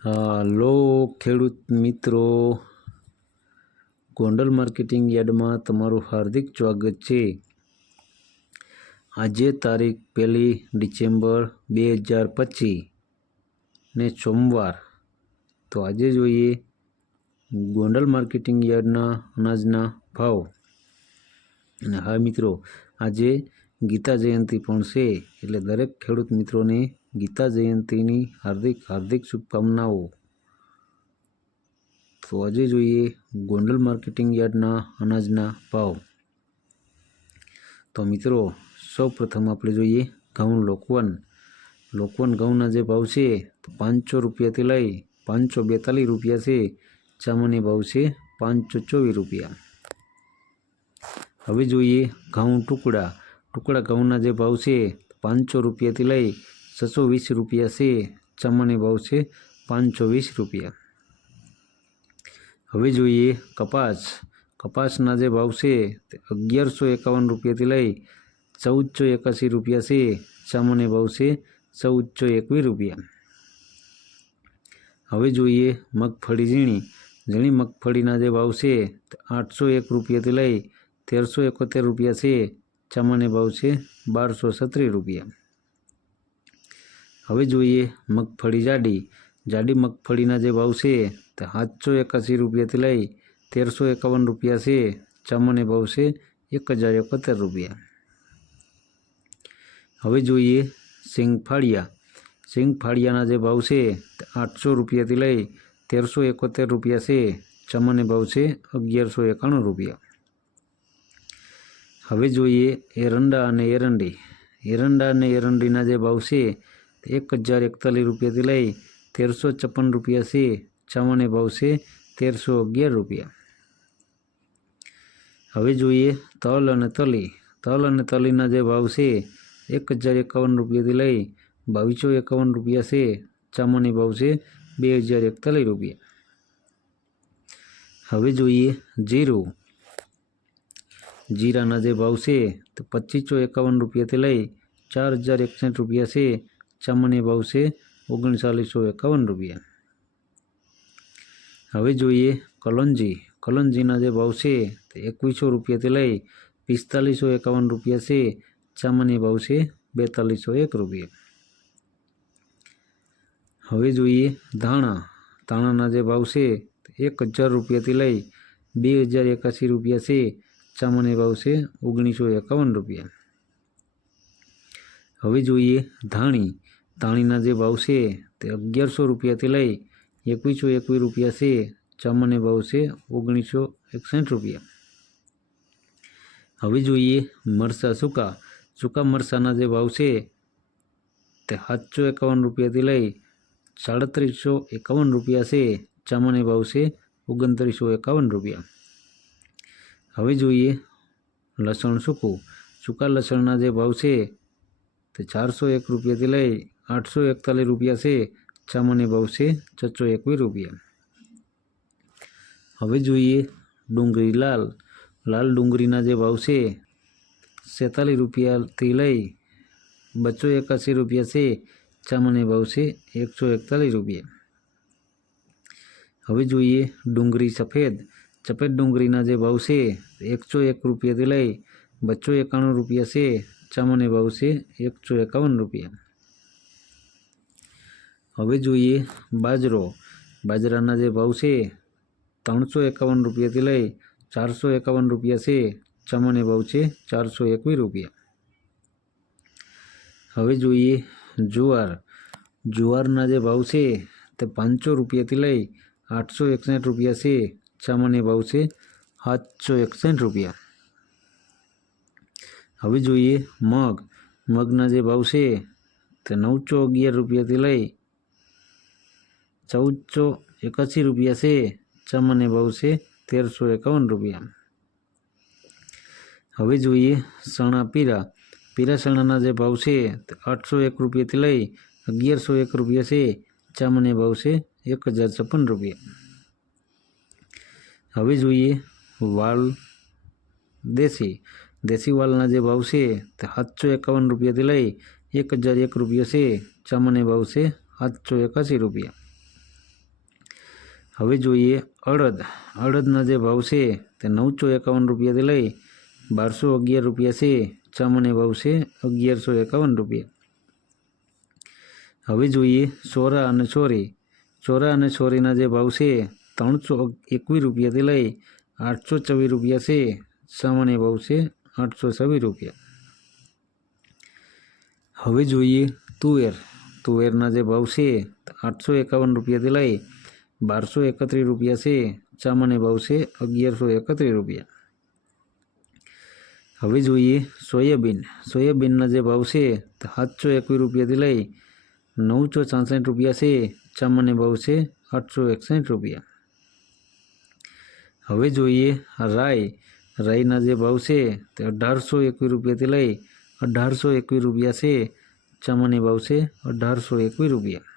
હાલો ખેડૂત મિત્રો, ગોંડલ માર્કેટિંગ યાર્ડમાં તમારું હાર્દિક સ્વાગત છે। આજે તારીખ 1 ડિસેમ્બર 2025 ને સોમવાર। તો આજે જોઈએ ગોંડલ માર્કેટિંગ યાર્ડના અનાજના ભાવ। અને હા મિત્રો, આજે ગીતા જયંતિ પણ છે, એટલે દરેક ખેડૂત મિત્રોને ગીતા જયંતિની હાર્દિક શુભકામનાઓ। તો આજે જોઈએ ગોંડલ માર્કેટિંગ યાર્ડના અનાજના ભાવ। તો મિત્રો, સૌ પ્રથમ આપણે જોઈએ ઘઉં લોકવન ઘઉંના જે ભાવ છે તો 500 રૂપિયાથી લઈ 542 રૂપિયા છે। સામાન્ય ભાવ છે 524 રૂપિયા। હવે જોઈએ ઘઉં ટુકડા ઘઉંના જે ભાવ છે 500 રૂપિયાથી લઈ 620 રૂપિયા છે। સામાન્ય ભાવ છે 520 રૂપિયા। હવે જોઈએ કપાસના જે ભાવ છે તે 1151 રૂપિયાથી લઈ 1481 રૂપિયા છે। સામાન્ય ભાવ છે 1421 રૂપિયા। હવે જોઈએ મગફળી ઝીણી મગફળીના જે ભાવ છે તે 801 રૂપિયાથી લઈ 1371 રૂપિયા છે। સામાન્ય ભાવ છે 1236 રૂપિયા। હવે જોઈએ મગફળી જાડી મગફળીના જે ભાવ છે તે 781 રૂપિયાથી લઈ 1351 રૂપિયા છે। સામાન્ય ભાવ છે 1071 રૂપિયા। હવે જોઈએ સિંગફાળિયાના જે ભાવ છે તે 800 રૂપિયાથી લઈ 1371 રૂપિયા છે। સામાન્ય ભાવ છે 1191 રૂપિયા। હવે જોઈએ એરંડા અને એરંડીના જે ભાવ છે તે 1041 રૂપિયાથી લઈ 1356 રૂપિયા છે। સામાન્ય ભાવ છે 1311 રૂપિયા। હવે જોઈએ તલ અને તલીના જે ભાવ છે 1051 રૂપિયાથી લઈ 2251 રૂપિયા છે। સામાન્ય ભાવ છે 2041 રૂપિયા। હવે જોઈએ જીરાના જે ભાવ છે તો 2551 રૂપિયાથી લઈ 4061 રૂપિયા છે। સામાન્ય ભાવ છે 3951 રૂપિયા। હવે જોઈએ કલોંજીના જે ભાવ છે તે 2100 રૂપિયાથી લઈ 4551 રૂપિયા છે। સામાન્ય ભાવ છે 4201 રૂપિયા। હવે જોઈએ ધાણાના જે ભાવ છે તે 1000 રૂપિયાથી લઈ 2081 રૂપિયા છે। સામાન્ય ભાવ છે 1951 રૂપિયા। હવે જોઈએ ધાણીના જે ભાવ છે તે 1100 રૂપિયાથી લઈ 2121 રૂપિયા છે। સામાન્ય ભાવ છે 1961 રૂપિયા। હવે જોઈએ મરચાં સૂકા મરચાંના જે ભાવ છે તે 751 રૂપિયાથી લઈ 3751 રૂપિયા છે। સામાન્ય ભાવ છે 2951 રૂપિયા। હવે જોઈએ લસણ સૂકા લસણના જે ભાવ છે તે 401 રૂપિયાથી લઈ 841 રૂપિયા છે। સામાન્ય ભાવ છે 621 રૂપિયા। હવે જોઈએ ડુંગળી લાલ ડુંગળીના જે ભાવ છે 47 રૂપિયાથી લઈ 281 રૂપિયા છે। સામાન્ય ભાવ છે 141 રૂપિયા। હવે જોઈએ ડુંગળી સફેદ ડુંગળીના જે ભાવ છે 101 રૂપિયાથી લઈ 291 રૂપિયા છે। સામાન્ય ભાવ છે 151 રૂપિયા। હવે જોઈએ બાજરાના જે ભાવ છે 351 રૂપિયાથી લઈ 451 રૂપિયા છે। સામાન્ય ભાવ છે 421 રૂપિયા। હવે જોઈએ જુવારના જે ભાવ છે તે 500 રૂપિયાથી લઈ 861 રૂપિયા છે। સામાન્ય ભાવ છે 761 રૂપિયા। હવે જોઈએ મગના જે ભાવ છે તે 911 રૂપિયાથી લઈ 1481 રૂપિયા છે। સામાન્ય ભાવ છે 1351 રૂપિયા। હવે જોઈએ ચણા પીળા ચણાના જે ભાવ છે તે 801 રૂપિયાથી લઈ 1101 રૂપિયા છે। સામાન્ય ભાવ છે 1056 રૂપિયા। હવે જોઈએ વાલ દેશી વાલના જે ભાવ છે તે 751 રૂપિયાથી લઈ 1001 રૂપિયા છે। સામાન્ય ભાવ છે 781 રૂપિયા। હવે જોઈએ અડદ. અડદના જે ભાવ છે તે 951 રૂપિયાથી લઈ 1211 રૂપિયા છે. સામાન્ય ભાવ છે 1151 રૂપિયા. હવે જોઈએ સોરા અને છોરી. સોરા અને છોરીના જે ભાવ છે 321 રૂપિયાથી લઈ 824 રૂપિયા છે. સામાન્ય ભાવ છે 826 રૂપિયા. હવે જોઈએ તુવેર. તુવેરના જે ભાવ છે 851 રૂપિયાથી લઈ 1231 રૂપિયા છે. સામાન્ય ભાવ છે 1131 રૂપિયા. હવે જોઈએ સોયાબીન. સોયાબીનના જે ભાવ છે 721 રૂપિયાથી લઈ 966 રૂપિયા છે. સામાન્ય ભાવ છે 861 રૂપિયા. હવે જોઈએ રાઈ. રાઈના જે ભાવ છે તે 1821 રૂપિયાથી લઈ 1821 રૂપિયા છે. સામાન્ય ભાવ છે 1821 રૂપિયા.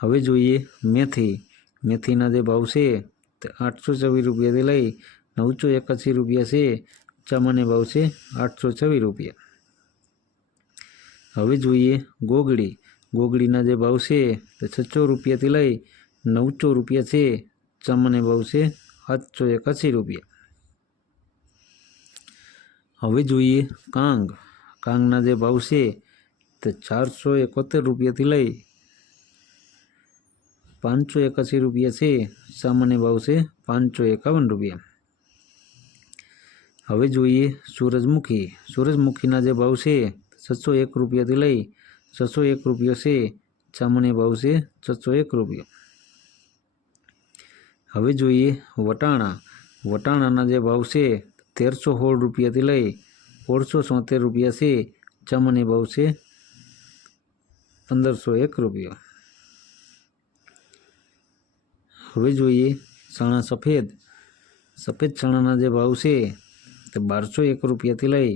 હવે જોઈએ મેથી. મેથીના જે ભાવ છે તે 824 રૂપિયાથી લઈ 981 રૂપિયા છે. સામાન્ય ભાવ છે 826 રૂપિયા. હવે જોઈએ ગોગડી. ગોગડીના જે ભાવ છે તે 600 રૂપિયાથી લઈ 900 રૂપિયા છે. સામાન્ય ભાવ છે 781 રૂપિયા. હવે જોઈએ કાંગ. કાંગના જે ભાવ છે તે 471 રૂપિયાથી લઈ 581 રૂપિયા છે. સામાન્ય ભાવ છે 551 રૂપિયા. હવે જોઈએ સૂરજમુખી. સૂરજમુખીના જે ભાવ છે 601 રૂપિયાથી લઈ 601 રૂપિયા છે. સામાન્ય ભાવ છે 601 રૂપિયા. હવે જોઈએ વટાણા. વટાણાના જે ભાવ છે 1316 રૂપિયાથી લઈ 1673 રૂપિયા છે. સામાન્ય ભાવ છે 1501 રૂપિયા. હવે જોઈએ ચણા સફેદ. સફેદ ચણાના જે ભાવ છે તે 1201 રૂપિયાથી લઈ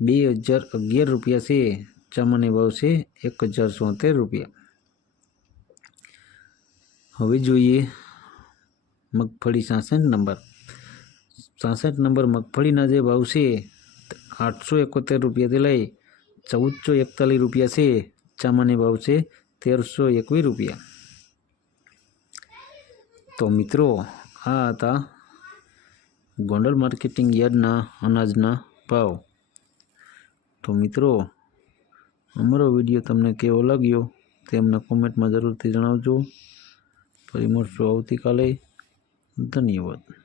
2011 રૂપિયા છે. સામાન્ય ભાવ છે 1073 રૂપિયા. હવે જોઈએ મગફળી 66 નંબર. 66 નંબર મગફળીના જે ભાવ છે 871 રૂપિયાથી લઈ 1441 રૂપિયા છે. સામાન્ય ભાવ છે 1321 રૂપિયા. તો મિત્રો આ હતા ગોંડલ માર્કેટિંગ યાર્ડના અનાજના ભાવ. તો મિત્રો અમારો વિડીયો તમને કેવો લાગ્યો તે અમને કોમેન્ટમાં જરૂરથી જણાવજો. ફરી મળશું આવતીકાલે. ધન્યવાદ.